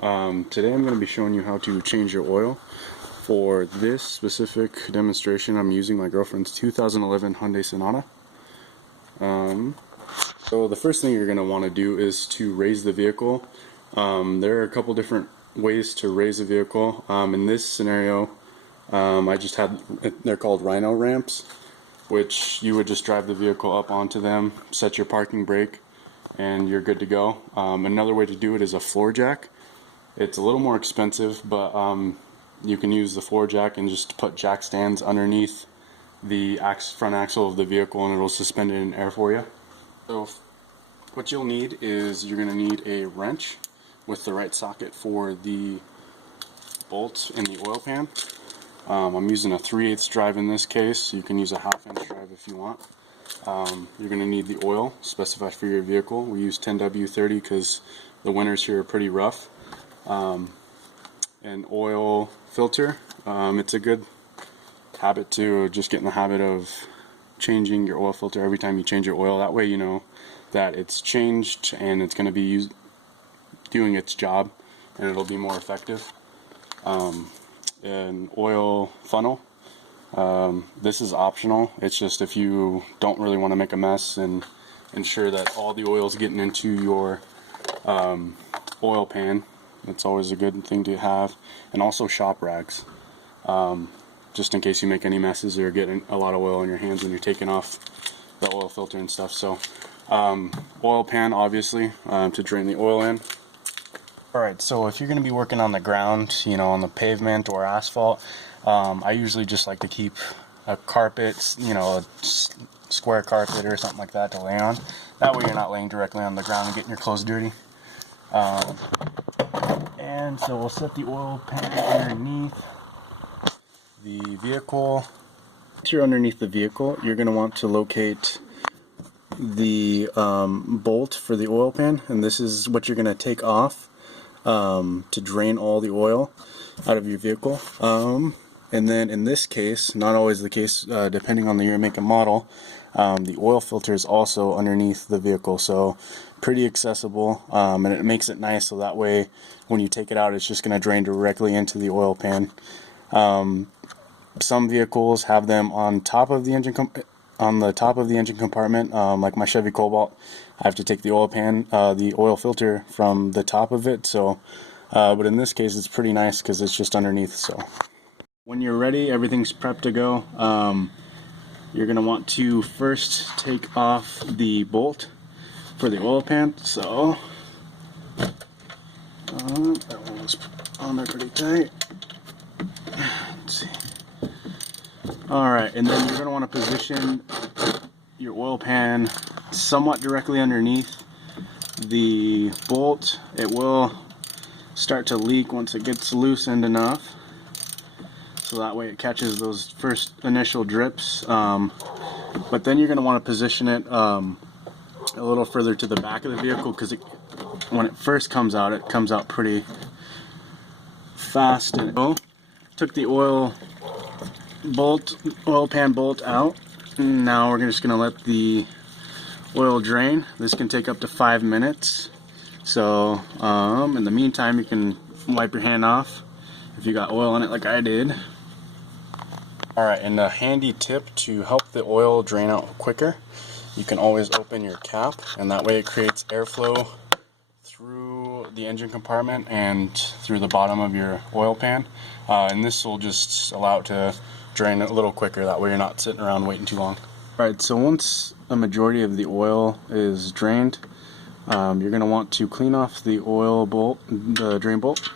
Today I'm going to be showing you how to change your oil. For this specific demonstration, I'm using my girlfriend's 2011 Hyundai Sonata. So the first thing you're going to want to do is to raise the vehicle. There are a couple different ways to raise a vehicle. In this scenario, they're called Rhino ramps, which you would just drive the vehicle up onto them, set your parking brake, and you're good to go. Another way to do it is a floor jack. It's a little more expensive, but you can use the floor jack and just put jack stands underneath the front axle of the vehicle, and it'll suspend it in air for you. So what you'll need is you're going to need a wrench with the right socket for the bolt in the oil pan. I'm using a 3/8 drive in this case. You can use a 1/2 inch drive if you want. You're going to need the oil specified for your vehicle. We use 10W30 because the winters here are pretty rough. An oil filter. It's a good habit to just get in the habit of changing your oil filter every time you change your oil. That way you know that it's changed and it's going to be doing its job, and it'll be more effective. An oil funnel. This is optional. It's just if you don't really want to make a mess and ensure that all the oil is getting into your oil pan. That's always a good thing to have. And also shop rags, just in case you make any messes or getting a lot of oil on your hands when you're taking off the oil filter and stuff. So oil pan, obviously, to drain the oil in. Alright, so if you're going to be working on the ground, on the pavement or asphalt, I usually just like to keep a carpet, a square carpet or something like that to lay on. That way you're not laying directly on the ground and getting your clothes dirty. And so we'll set the oil pan underneath the vehicle. Once you're underneath the vehicle, you're going to want to locate the bolt for the oil pan, and this is what you're going to take off to drain all the oil out of your vehicle. And then in this case, not always the case, depending on the year, make, and model, the oil filter is also underneath the vehicle, so pretty accessible, and it makes it nice so that way when you take it out, it's just going to drain directly into the oil pan. Some vehicles have them on top of the engine compartment, like my Chevy Cobalt. I have to take the oil filter from the top of it. So, but in this case, it's pretty nice because it's just underneath. So, when you're ready, everything's prepped to go. You're gonna want to first take off the bolt for the oil pan. So, that one was on there pretty tight. Let's see. Alright, and then you're going to want to position your oil pan somewhat directly underneath the bolt. It will start to leak once it gets loosened enough, so that way it catches those first initial drips. But then you're going to want to position it a little further to the back of the vehicle, because when it first comes out, it comes out pretty fast. And took the oil pan bolt out. Now we're just going to let the oil drain. This can take up to 5 minutes. So in the meantime, you can wipe your hand off if you got oil on it like I did. Alright, and a handy tip to help the oil drain out quicker, you can always open your cap, and that way it creates airflow through the engine compartment and through the bottom of your oil pan, and this will just allow it to drain a little quicker. That way you're not sitting around waiting too long. Alright, so once a majority of the oil is drained, you're going to want to clean off the oil bolt, the drain bolt,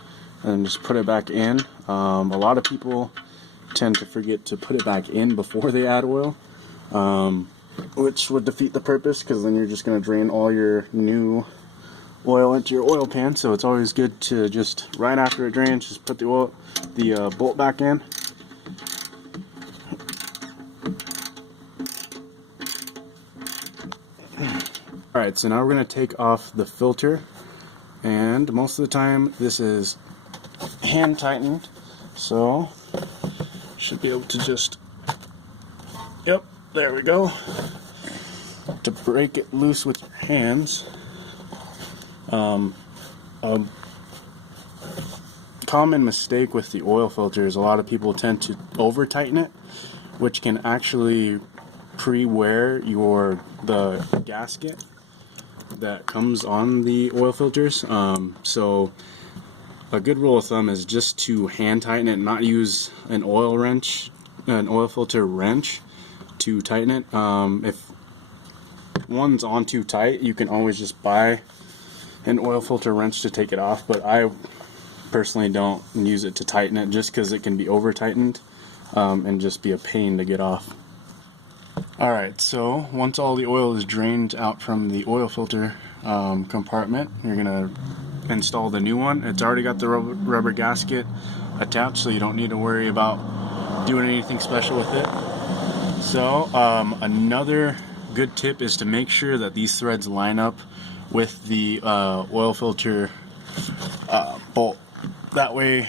and just put it back in. A lot of people tend to forget to put it back in before they add oil, which would defeat the purpose, because then you're just going to drain all your new oil into your oil pan. So it's always good to just, right after it drains, just put the bolt back in. Alright, so now we're going to take off the filter, and most of the time this is hand tightened, so should be able to just, yep, there we go. To break it loose with your hands, a common mistake with the oil filter is a lot of people tend to over tighten it, which can actually pre-wear the gasket that comes on the oil filters. So a good rule of thumb is just to hand tighten it, not use an oil filter wrench to tighten it. If one's on too tight, you can always just buy an oil filter wrench to take it off, but I personally don't use it to tighten it just because it can be over tightened and just be a pain to get off. Alright, so once all the oil is drained out from the oil filter compartment, you're going to install the new one. It's already got the rubber gasket attached, so you don't need to worry about doing anything special with it. So another good tip is to make sure that these threads line up with the oil filter bolt. That way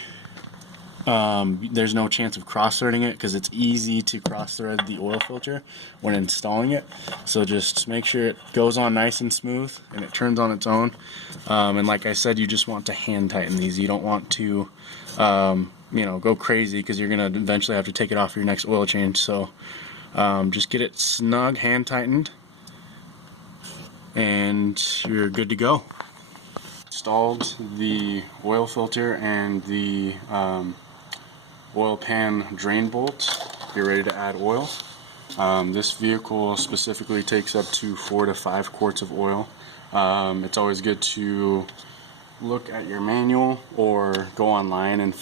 there's no chance of cross-threading it, because it's easy to cross-thread the oil filter when installing it. So just make sure it goes on nice and smooth and it turns on its own. And like I said, you just want to hand tighten these. You don't want to go crazy, because you're going to eventually have to take it off for your next oil change. So just get it snug, hand tightened, and you're good to go. Installed the oil filter and the oil pan drain bolt. You're ready to add oil. This vehicle specifically takes up to 4 to 5 quarts of oil. It's always good to look at your manual or go online, and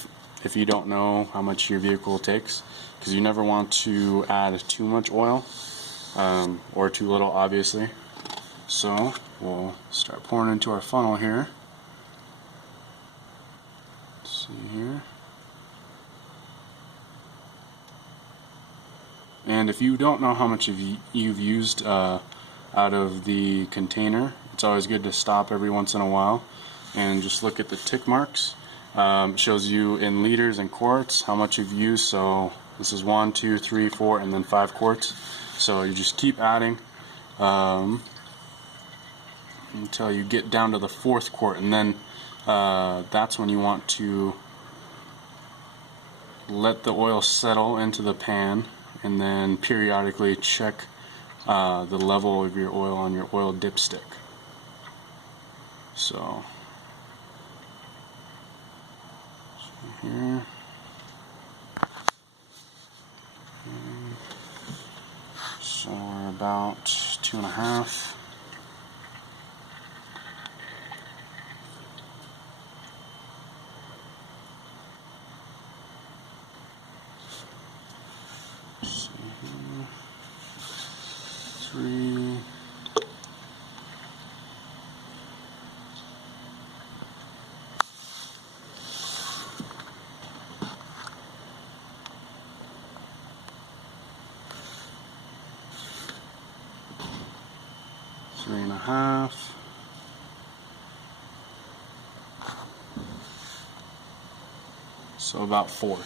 if you don't know how much your vehicle takes, because you never want to add too much oil or too little, obviously. So we'll start pouring into our funnel here. Let's see here. And if you don't know how much you've used out of the container, it's always good to stop every once in a while and just look at the tick marks. It shows you in liters and quarts how much you've used. So this is 1, 2, 3, 4, and then 5 quarts. So you just keep adding until you get down to the 4th quart, and then that's when you want to let the oil settle into the pan, and then periodically check the level of your oil on your oil dipstick. So here, so we're about 2.5. Three. Three and a half. So about 4.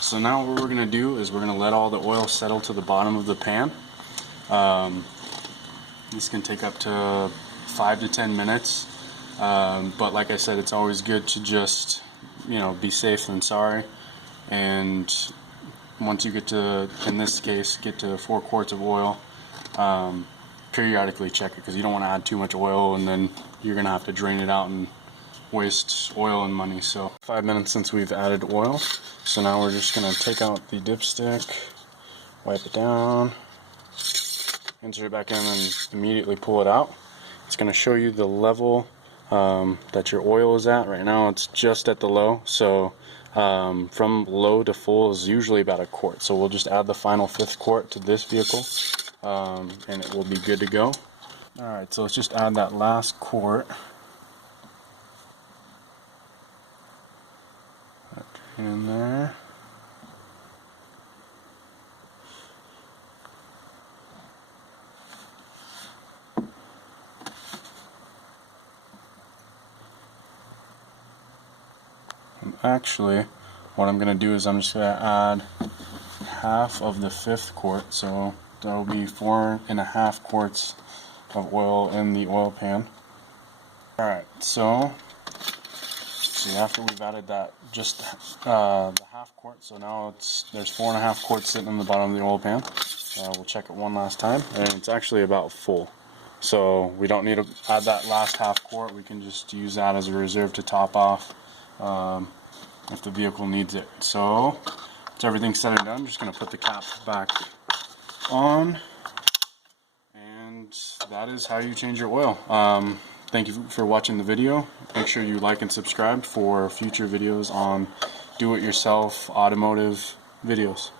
So now what we're going to do is we're going to let all the oil settle to the bottom of the pan. This can take up to 5 to 10 minutes, but like I said, it's always good to just, be safe than sorry. And once you get to, in this case, get to 4 quarts of oil, periodically check it, because you don't want to add too much oil and then you're going to have to drain it out and waste oil and money. So 5 minutes since we've added oil, so now we're just going to take out the dipstick, wipe it down, insert it back in, and immediately pull it out. It's going to show you the level that your oil is at. Right now it's just at the low, so from low to full is usually about 1 quart. So we'll just add the final 5th quart to this vehicle, and it will be good to go. Alright, so let's just add that last quart. In there. And actually, what I'm going to do is I'm just going to add half of the 5th quart, so that will be 4.5 quarts of oil in the oil pan. Alright, so see, after we've added that, just the half quart, so now there's 4.5 quarts sitting in the bottom of the oil pan. We'll check it one last time, and it's actually about full. So we don't need to add that last half quart. We can just use that as a reserve to top off if the vehicle needs it. So once everything's said and done, I'm just going to put the cap back on, and that is how you change your oil. Thank you for watching the video. Make sure you like and subscribe for future videos on do-it-yourself automotive videos.